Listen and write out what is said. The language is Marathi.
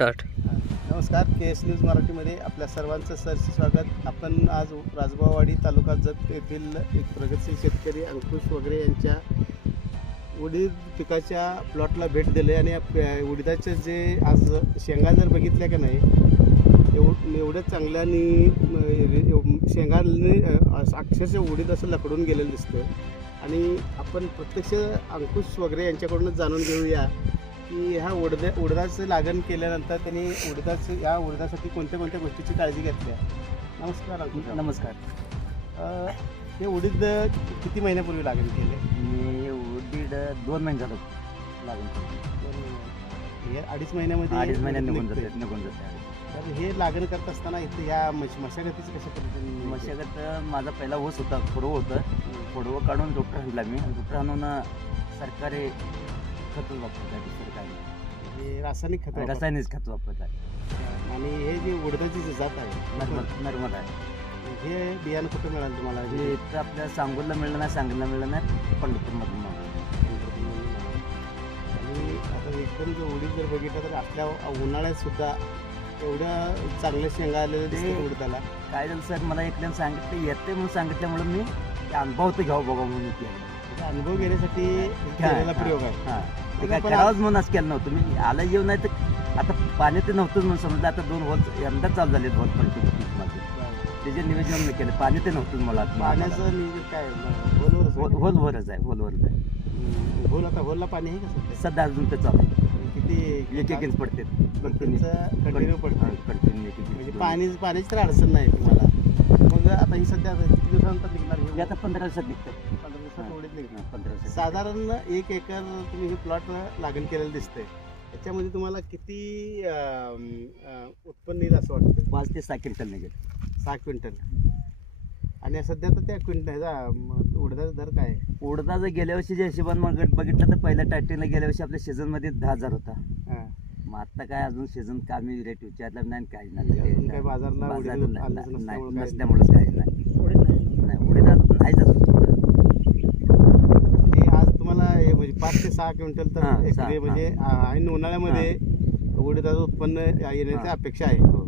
स्टार्ट नमस्कार के एस न्यूज मराठीमध्ये आपल्या सर्वांचं सरसे स्वागत. आपण आज राजबावाडी तालुका जत येथील एक प्रगतशील शेतकरी अंकुश वगैरे यांच्या उडीद पिकाच्या प्लॉटला भेट दिले आणि या जे आज शेंगा जर बघितल्या का नाही एव एवढ्या चांगल्याने शेंगाने अक्षरशः उडीद असं लकडून गेलेलं दिसतं. आणि आपण प्रत्यक्ष अंकुश वगैरे यांच्याकडूनच जाणून घेऊया. की ह्या उडद्या उडदाचं लागण केल्यानंतर त्यांनी उडदाचं या उडदासाठी कोणत्या कोणत्या गोष्टीची काळजी घेतली आहे? नमस्कार नमस्कार. हे उडीद किती महिन्यापूर्वी लागण केले? मी उडीद दोन महिने झालं लागून हे अडीच महिन्यामध्ये अडीच महिन्यात उडीद निघून निघते. जाते निघून जाते. तर हे लागण करत असताना इथे या मश मशागतीचं कशा पद्धतीने मशागत माझा पहिला ऊस होता फोडवं होतं. फोडवं काढून डॉक्टर आणला मी डॉक्टर आणून सरकारी खत वापरत आहे सरकारी हे रासायनिक खत. रासायनिक खत वापरत आहे आणि हे जे उडदाची जी जात आहे नर्मदा नर्मदा आहे. हे बियाणं कुठं मिळालं तुम्हाला? हे हे इथं आपल्या सांगोलला मिळलं नाही सांगलीला मिळलं नाही पंढरपूरमधून मागवलं. आणि आता एकदम जर उडीद जर बघितलं तर आपल्या उन्हाळ्यात सुद्धा एवढ्या चांगल्या शेंगा आलेल्या दिसतात उडदाला. काय झालं सर मला एकल्यानं सांगितलं येते म्हणून सांगितल्यामुळे मी ते अनुभव तर घ्यावं बघा म्हणून केलं अनुभव घेण्यासाठी केलेला प्रयोग आहे. हा ते काय आपण करावंच म्हणून असं केलं नव्हतं. मी आलं येऊ नाही तर आता पाणी ते नव्हतंच म्हणून समजलं. आता दोन होल यंदा चालू झाले होल पडते माझे त्याचे नियोजन मी केलं पाणी ते नव्हतं मला पाण्याचं नियोजन काय? होल आहे? होलवरच आहे होलवरच आहे. होल आता होलला पाणी आहे का सध्या? सध्या अजून ते चालू आहे. किती एक एक इंच पडते. कंटिन्यू पडतं. कंटिन्यू एक म्हणजे. पाणी पाण्याची तर अडचण नाही तुम्हाला. मग आता ही सध्या किती दिवसानंतर निघणार हे? हे आता पंधरा दिवसात निघतं. साधारण एक एकर तुम्ही हे प्लॉट लागण केलेलं दिसतंय. त्याच्यामध्ये तुम्हाला किती उत्पन्न येईल असं वाटतं? पाच ते सहा क्विंटल निघेल. सहा क्विंटल. आणि सध्या तर त्या क्विंटल उडदाचा दर काय आहे? उडदाचं गेल्या वर्षीच्या हिशोबाने मग बघितलं तर पहिल्या टायटिंगला गेल्या वर्षी आपल्या सीझनमध्ये दहा हजार होता. हा. मग आता काय अजून सीझन कमी रेट विचारला नाही काय बाजारला नाही- नाही- नसल्यामुळं काय- नसल्यामुळेच काय नाही. नाही. उडीद नाहीच अजून थोडं. हे आज तुम्हाला हे म्हणजे पाच ते सहा क्विंटल तर हा, सहा, एकरी म्हणजे आ, ऐन उन्हाळ्यामध्ये उडीदाचं उत्पन्न येण्याची. अपेक्षा आहे हो.